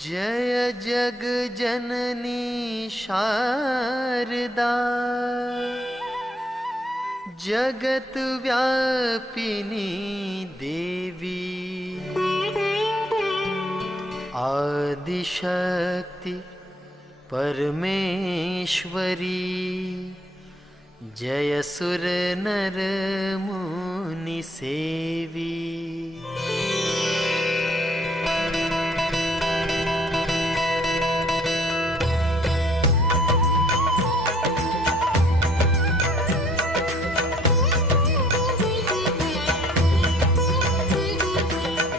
जय जग जननी शारदा जगत व्यापिनी देवी आदिशक्ति परमेश्वरी जय सुर नर मुनि सेवी।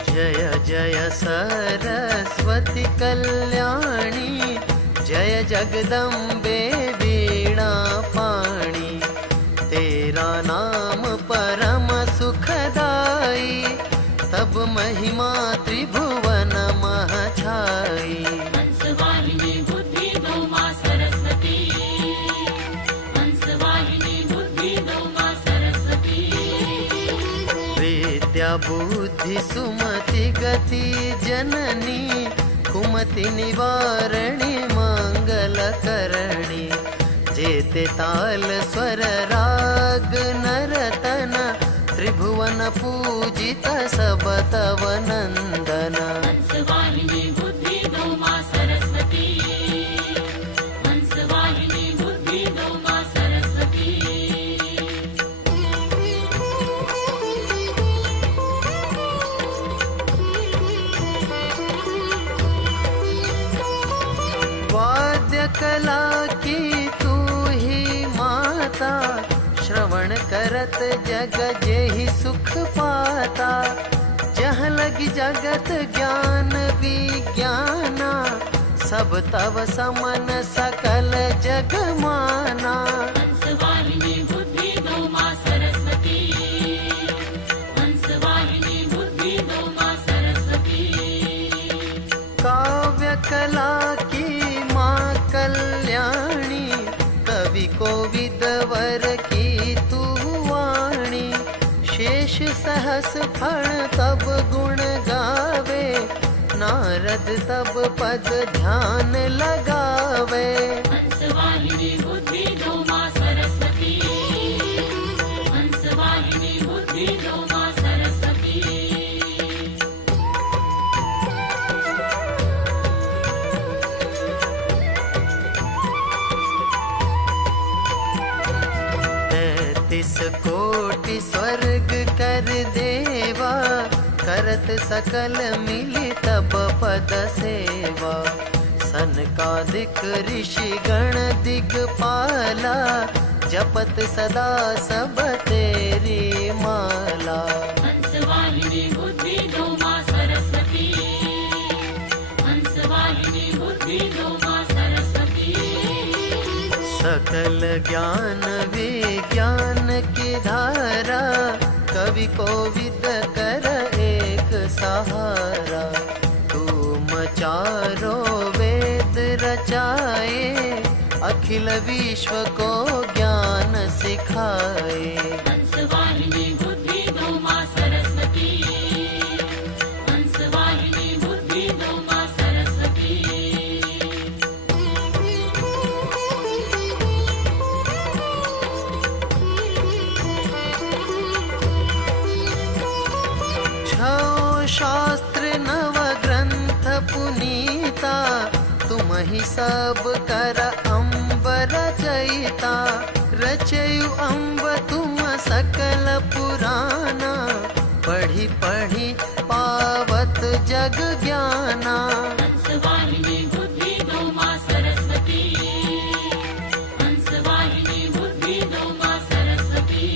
जय जय सरस्वती कल्याणी जय जगदम्बे वीणा पाणी। तेरा नाम परम सुखदाई तब महिमा त्रिभुवन मह छाई। हंसवाहिनी बुद्धि दो मां सरस्वती, हंसवाहिनी बुद्धि दो मां सरस्वती। विद्या बुद्धि सुमति गति जननी कुमति निवारणी मंगल करणी। जेते ताल स्वर राग नरतन त्रिभुवन पूजित सब तव नंदन। हंसवाहिनी बुद्धि दो मां सरस्वती, हंसवाहिनी बुद्धि दो मां सरस्वती। वाद्य कला की तू ही माता श्रवण करत जग जेहि सुख पाता। जहाँ लगी जगत ज्ञान विज्ञाना सब तव समन सकल जग माना। हंसवाहिनी बुद्धि दो मां सरस्वती, हंसवाहिनी बुद्धि दो मां सरस्वती। काव्य कला की माँ कल्याणी कवि कोविद वर की तू वाणी। शेष सहस फण तब गुण गावे नारद तब पद ध्यान लगावे। हंसवाहिनी बुद्धि दो मां सरस्वती, हंसवाहिनी बुद्धि दो मां सरस्वती। तैतीस कोटि स्वर्ग कर देवा करत सकल मिली तब पद सेवा। सनकादिक ऋषि गण दिगपाला जपत सदा सब तेरी माला। हंसवाहिनी बुद्धि दो मां सरस्वती, हंसवाहिनी बुद्धि दो मां सरस्वती। सकल ज्ञान विज्ञान की धारा कवि कोविद कर एक सहारा। तुम चारों वेद रचाए अखिल विश्व को ज्ञान सिखाए। हंसवाहिनी बुद्धि दो मां सरस्वती, हंसवाहिनी बुद्धि दो मां सरस्वती। छो शास्त्र नव ग्रंथ पुनीता तुम ही सब कर अम्ब रचयिता। रचयु अम्ब तुम सकल पुराना पढ़ी पढ़ी पावत जग ज्ञाना। हंसवाहिनी बुद्धि दो मां सरस्वती, हंसवाहिनी बुद्धि दो मां सरस्वती।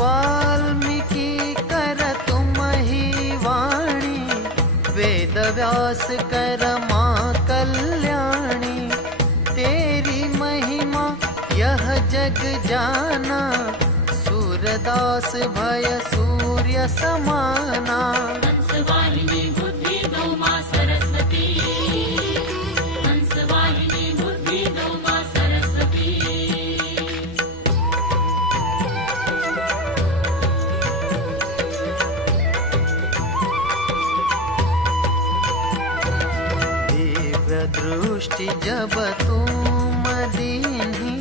वाल्मीकि कर तुम ही वाणी वेद व्यास कर माँ कल्याणी। तेरी महिमा यह जग जाना सूरदास भय सूर्य समाना। हंसवाहिनी बुद्धि दो मां सरस्वती, हंसवाहिनी बुद्धि दो मां सरस्वती। स्तुति जब तुम दीन्ही,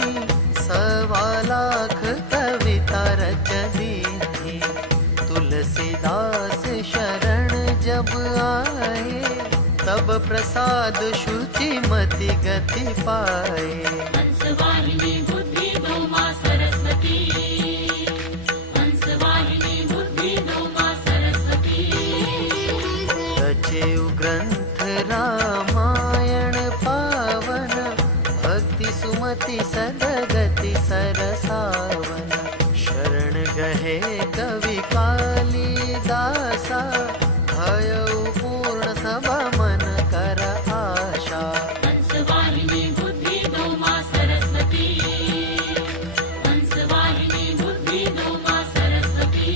1.25 कविता रच दीन्ही। तुलसीदास शरण जब आए, तब प्रसाद शुचि मति गति पाए। हंसवाहिनी बुद्धि दो माँ सरस्वती, हंसवाहिनी बुद्धि दो माँ सरस्वती। रचेउ ग्रंथ रामायण पावन, भक्ति सुमति सदगति सरसावन। शरण गहे कवि कालिदासा, भयउ पूर्ण सब मन कर आशा। हंसवाहिनी बुद्धि दो माँ सरस्वती, हंसवाहिनी बुद्धि दो माँ सरस्वती।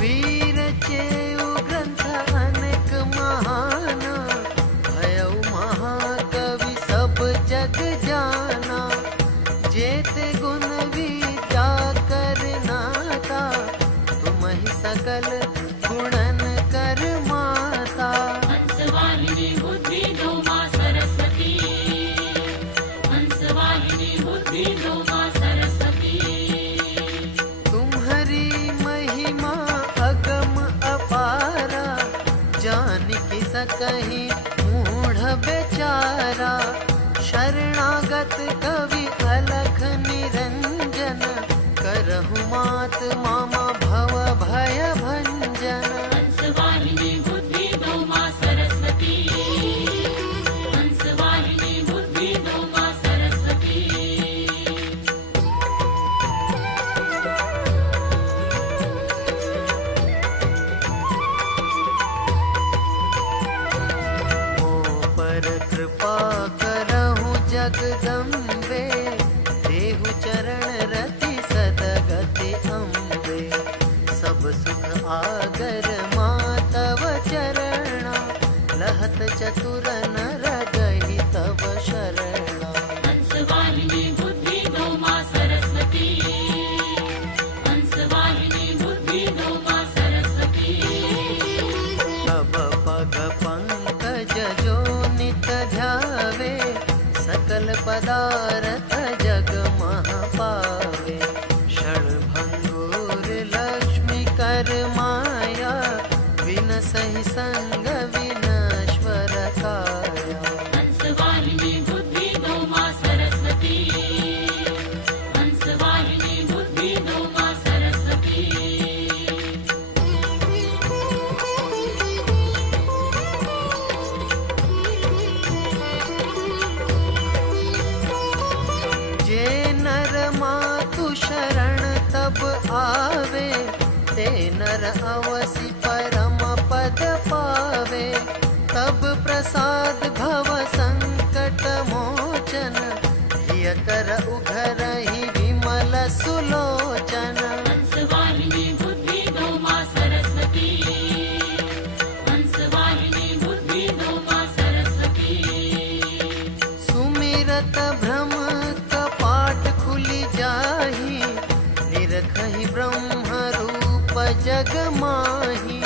वीर चेउ ग्रंथ अनेक महान, भयउ महाकवि सब जग जाना। जेते गुण विद्या कर नाता, तुमहि सकल गुणन कर माता। हंसवाहिनी बुद्धि दो माँ सरस्वती, हंसवाहिनी बुद्धि दो माँ सरस्वती। तुम्हारी महिमा अगम अपारा, जान की सकहि मूढ़ बेचारा। शरणागत कवि अलख निरंजन, करहु मात मामा भव भय भंजन। हंसवाहिनी बुद्धि दो माँ सरस्वती, हंसवाहिनी बुद्धि दो माँ सरस्वती। मोह पर कृपा करहु जगदम्बे, देहु चरण रति सदगति अम्बे। सब सुख आगर मातव चरणा, लहत चतुर नर गहि तब शरणा। हंसवाहिनी बुद्धि दो माँ सरस्वती, हंसवाहिनी बुद्धि दो माँ सरस्वती। तब पग पंकज जो नित ध्यावे, सकल पदारथ जग मह पावे। क्षण भंगुर लक्ष्मी कर माया, विनसहि संग विनश्वर काया। हंसवाहिनी बुद्धि दो माँ सरस्वती, हंसवाहिनी बुद्धि दो माँ सरस्वती। जे नर मातु शरण तब आवे, ते नर अवसि परम पद पावे। तब प्रसाद भव संकट मोचन, हिय कर उघरहि विमल सुलोचन। हंसवाहिनी बुद्धि दो माँ सरस्वती, हंसवाहिनी बुद्धि दो माँ सरस्वती। सुमिरत भ्रम कपाट खुलि जाहि, निरखहि ब्रह्म रूप जग माहि।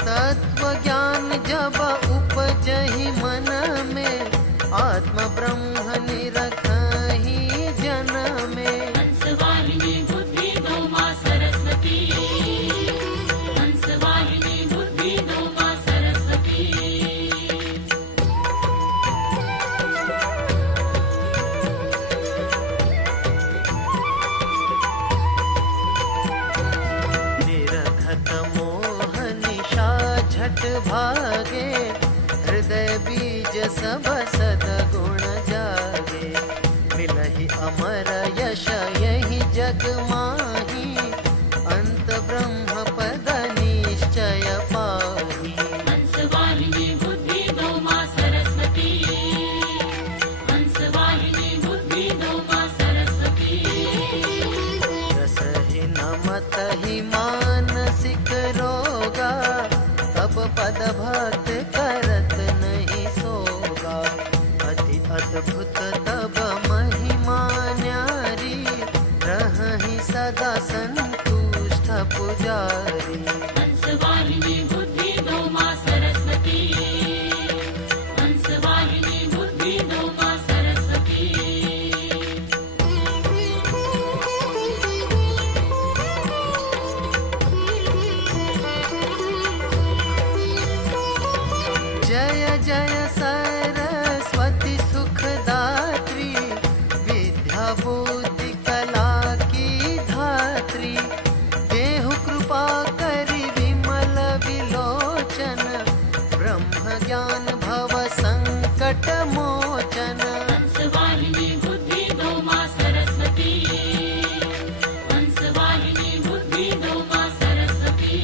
तत्व ज्ञान जब उपजहि मन में, आत्म ब्रह्म निरखहि जन में। हंसवाहिनी बुद्धि दो माँ सरस्वती, हंसवाहिनी बुद्धि दो माँ सरस्वती। निरखत मोह निशा झट भागे, हृदय बीज सब सदगुण जागे। मिलहि अमर यश यही जग माही, अंत ब्रह्म पद निश्चय पाही। हंसवाहिनी बुद्धि दो माँ सरस्वती, हंसवाहिनी बुद्धि दो माँ सरस्वती। रसहि नमतहि मानसिक रोगा, तब पद भक्त करत नहीं सोगा। अति अद्भुत तब महिमा न्यारी, रहहि सदा मोचन। हंसवाहिनी बुद्धि दो माँ सरस्वती, हंसवाहिनी बुद्धि दो माँ सरस्वती।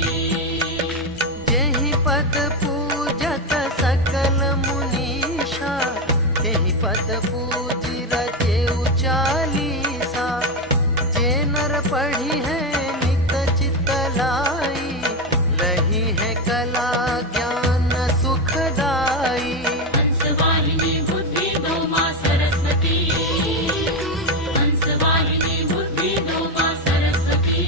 जेहि पद पूजत सकल मुनीषा, तेहि पद पूजि रचे चालीसा। जे नर पढ़ी है नित चित लाई, रही है कला ज्ञान सुखदाई। हंसवाहिनी बुद्धि दो माँ सरस्वती, हंसवाहिनी बुद्धि दो माँ सरस्वती।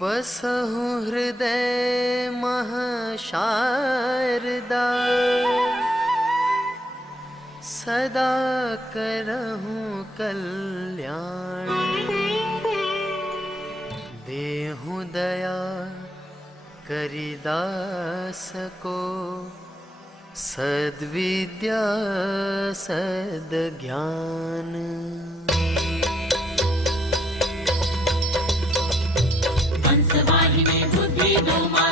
बसहु हृदय मह शारदा, सदा करहूं कल्याण। देहु दया करिदास को, सद्विद्या सद्ज्ञान। हंसवाहिनी बुद्धि दो माँ